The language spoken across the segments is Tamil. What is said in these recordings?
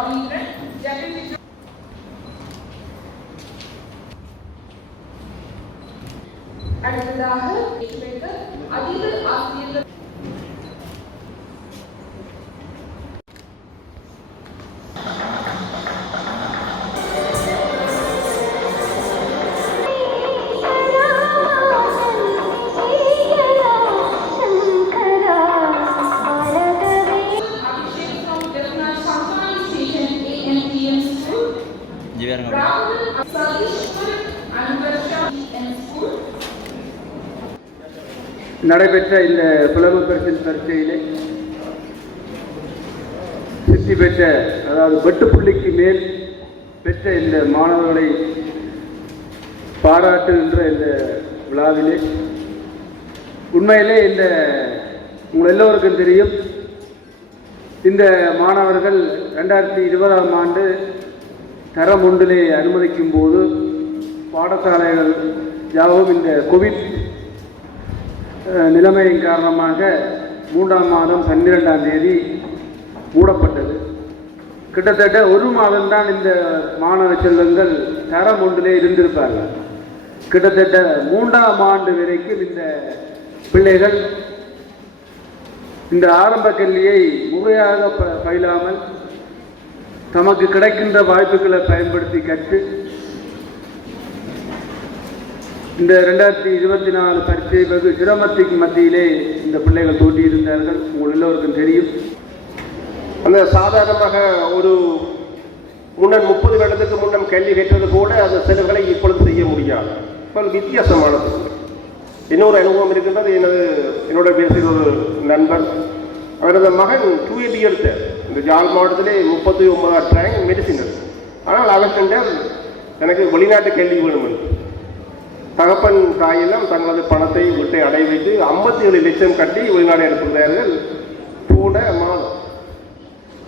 அப்படிங்கிற ஜெகன் அடுத்ததாக அதிக School. நடைபெற்ற இந்த புலமை பரிசில் பரீட்சையிலே சித்தி பெற்ற அதாவது வெட்டுப்புள்ளிக்கு மேல் பெற்ற இந்த மாணவர்களை பாராட்டுகின்ற இந்த விழாவிலே உண்மையிலே இந்த உங்கள் எல்லோருக்கும் தெரியும் இந்த மாணவர்கள் ரெண்டாயிரத்தி இருபதாம் ஆண்டு தரம் ஒன்றிலே அனுமதிக்கும் போது பாடசாலைகள் யாவும் இந்த கோவிட் நிலைமையின் காரணமாக மூன்றாம் மாதம் பன்னிரெண்டாம் தேதி மூடப்பட்டது. கிட்டத்தட்ட ஒரு மாதம்தான் இந்த மாணவ செல்வங்கள் தரம் ஒன்றிலே இருந்திருப்பார்கள். கிட்டத்தட்ட மூன்றாம் ஆண்டு வரைக்கும் இந்த பிள்ளைகள் இந்த ஆரம்ப கல்வியை முறையாக ப- பயிலாமல் தமக்கு கிடைக்கின்ற வாய்ப்புகளை பயன்படுத்தி கற்று இந்த ரெண்டாயிரத்தி இருபத்தி நாலு பரீட்சை பிறகு சிரமத்துக்கு மத்தியிலே இந்த பிள்ளைகள் தோற்றியிருந்தார்கள் உங்கள் எல்லோருக்கும் தெரியும். அந்த சாதாரணமாக ஒரு முன்னர் முப்பது வருடத்துக்கு முன்னம் கல்வி கேட்டது போல அந்த செலவுகளை இப்பொழுது செய்ய முடியாது. இப்போ வித்தியாசமானது. இன்னொரு அனுபவம் இருக்கின்றது. எனது என்னோட பேசுகிற ஒரு நண்பர். அவரது மகன் டூஎடி எடுத்தார் இந்த ஜாழ் மாவட்டத்திலே முப்பத்தி ஒன்பதாம் ரேங்க் மெடிசின் ஆனால் அவர் எனக்கு வெளிநாட்டு கல்வி வேணும் தகப்பன் தாயெல்லாம் தங்களது பணத்தை வீட்டை அடை வைத்து ஐம்பத்தி ஏழு லட்சம் கட்டி வெளிநாடு எடுத்துள்ளார்கள் கூட மாதம்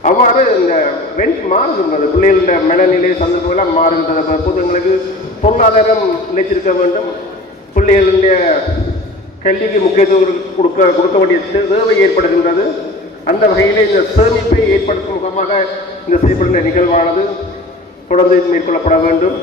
அவ்வாறு இந்த ரெண்ட் மாறுகின்றது பிள்ளைகளோட மனநிலை சந்தர்ப்பங்களாம் மாறுகின்றது அப்போது எங்களுக்கு பொருளாதாரம் நிலைச்சிருக்க வேண்டும். பிள்ளைகளுடைய கல்விக்கு முக்கியத்துவம் கொடுக்க கொடுக்க வேண்டிய தேவை ஏற்படுகின்றது. அந்த வகையிலே இந்த சேமிப்பை ஏற்படுத்தும் முகமாக இந்த செய்யப்படுகின்ற நிகழ்வானது தொடர்ந்து மேற்கொள்ளப்பட வேண்டும்.